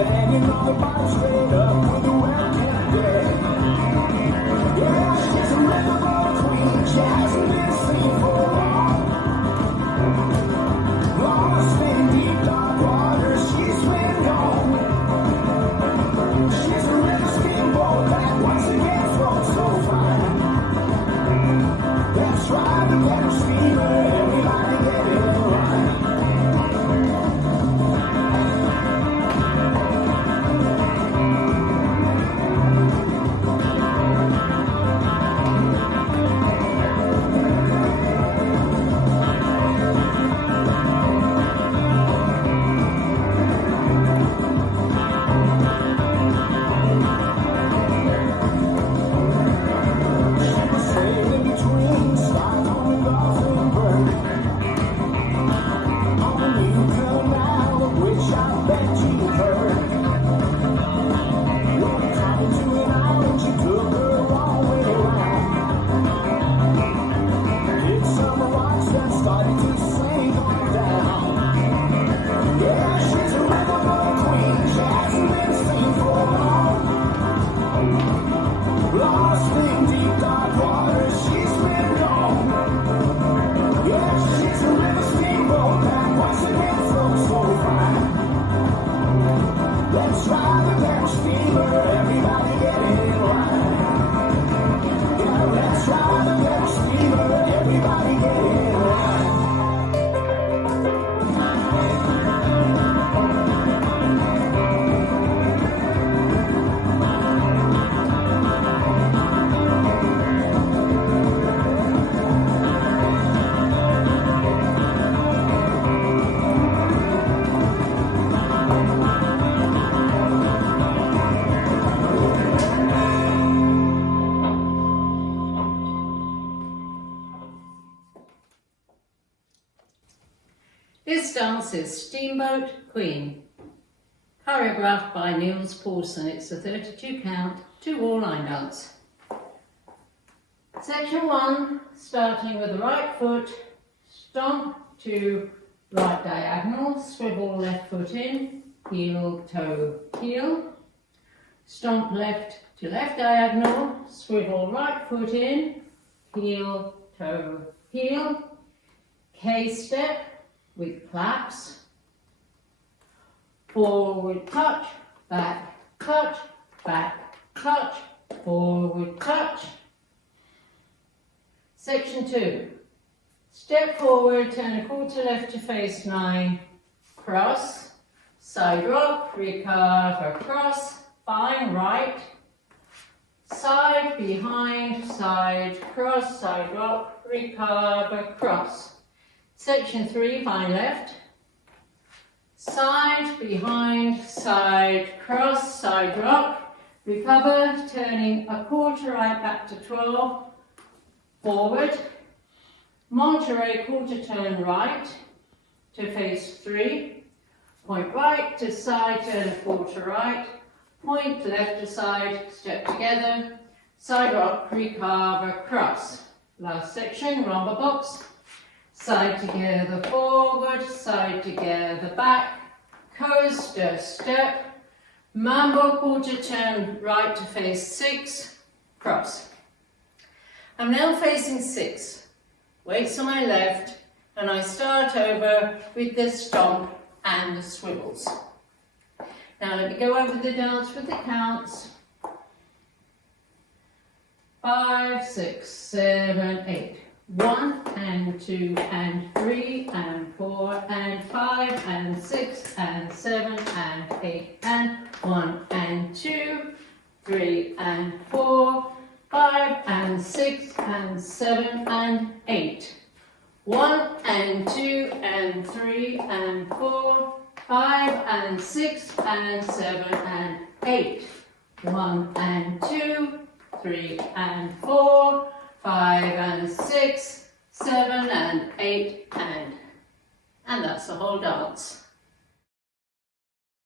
Banging on the bottom straight up with the webcam dead. Yeah, she's a riverboat queen. She hasn't been seen for long. Lost in deep dark water, she's been gone. She's a river steamboat that once again floats so fine. That's right, the pedal steamer, everybody get in line. Sailing between Stockholm and Gothenburg on a new canal, of which I bet you've heard. When coming to an island, she took her long way around. Hit some rocks that started to sink on down. Yeah, she's a riverboat queen. She hasn't been seen for long. Lost in deep dark water, she's been gone. Yeah, she's a river steamboat that once again floats so fine. Let's ride the pedal steamer, everybody get in line. Yeah, let's ride the pedal steamer, everybody get in line. This dance is Steamboat Queen, choreographed by Niels Paulsen. It's a 32 count, 2-wall line dance. Section 1, starting with the right foot, stomp to right diagonal, swivel left foot in, heel, toe, heel. Stomp left to left diagonal, swivel right foot in, heel, toe, heel. K-step with claps. Forward touch, back touch, forward touch. Section 2. Step forward, turn a quarter left to face 9, cross, side rock, recurve across, fine right, side, behind, side, cross, side rock, recurve across. Section 3, fine left, side, behind, side, cross, side rock, recover, turning a quarter right back to 12, forward, Monterey quarter turn right to face 3, point right to side, turn a quarter right, point left to side, step together, side rock, recurve across. Last section, rumba box, side together forward, side together back, coaster step, mambo quarter turn right to face 6, cross. I'm now facing 6, weights on my left, and I start over with the stomp and the swivels. Now let me go over the dance with the counts. 5, 6, 7, 8. 1 and 2 and 3 and 4 and 5 and 6 and 7 and 8 and 1 and 2, 3 and 4, 5 and 6 and 7 and 8. 1 and 2 and 3 and 4, 5 and 6 and 7 and 8. 1 and 2, 3 and 4, 5 and 6, 7 and 8 and that's the whole dance.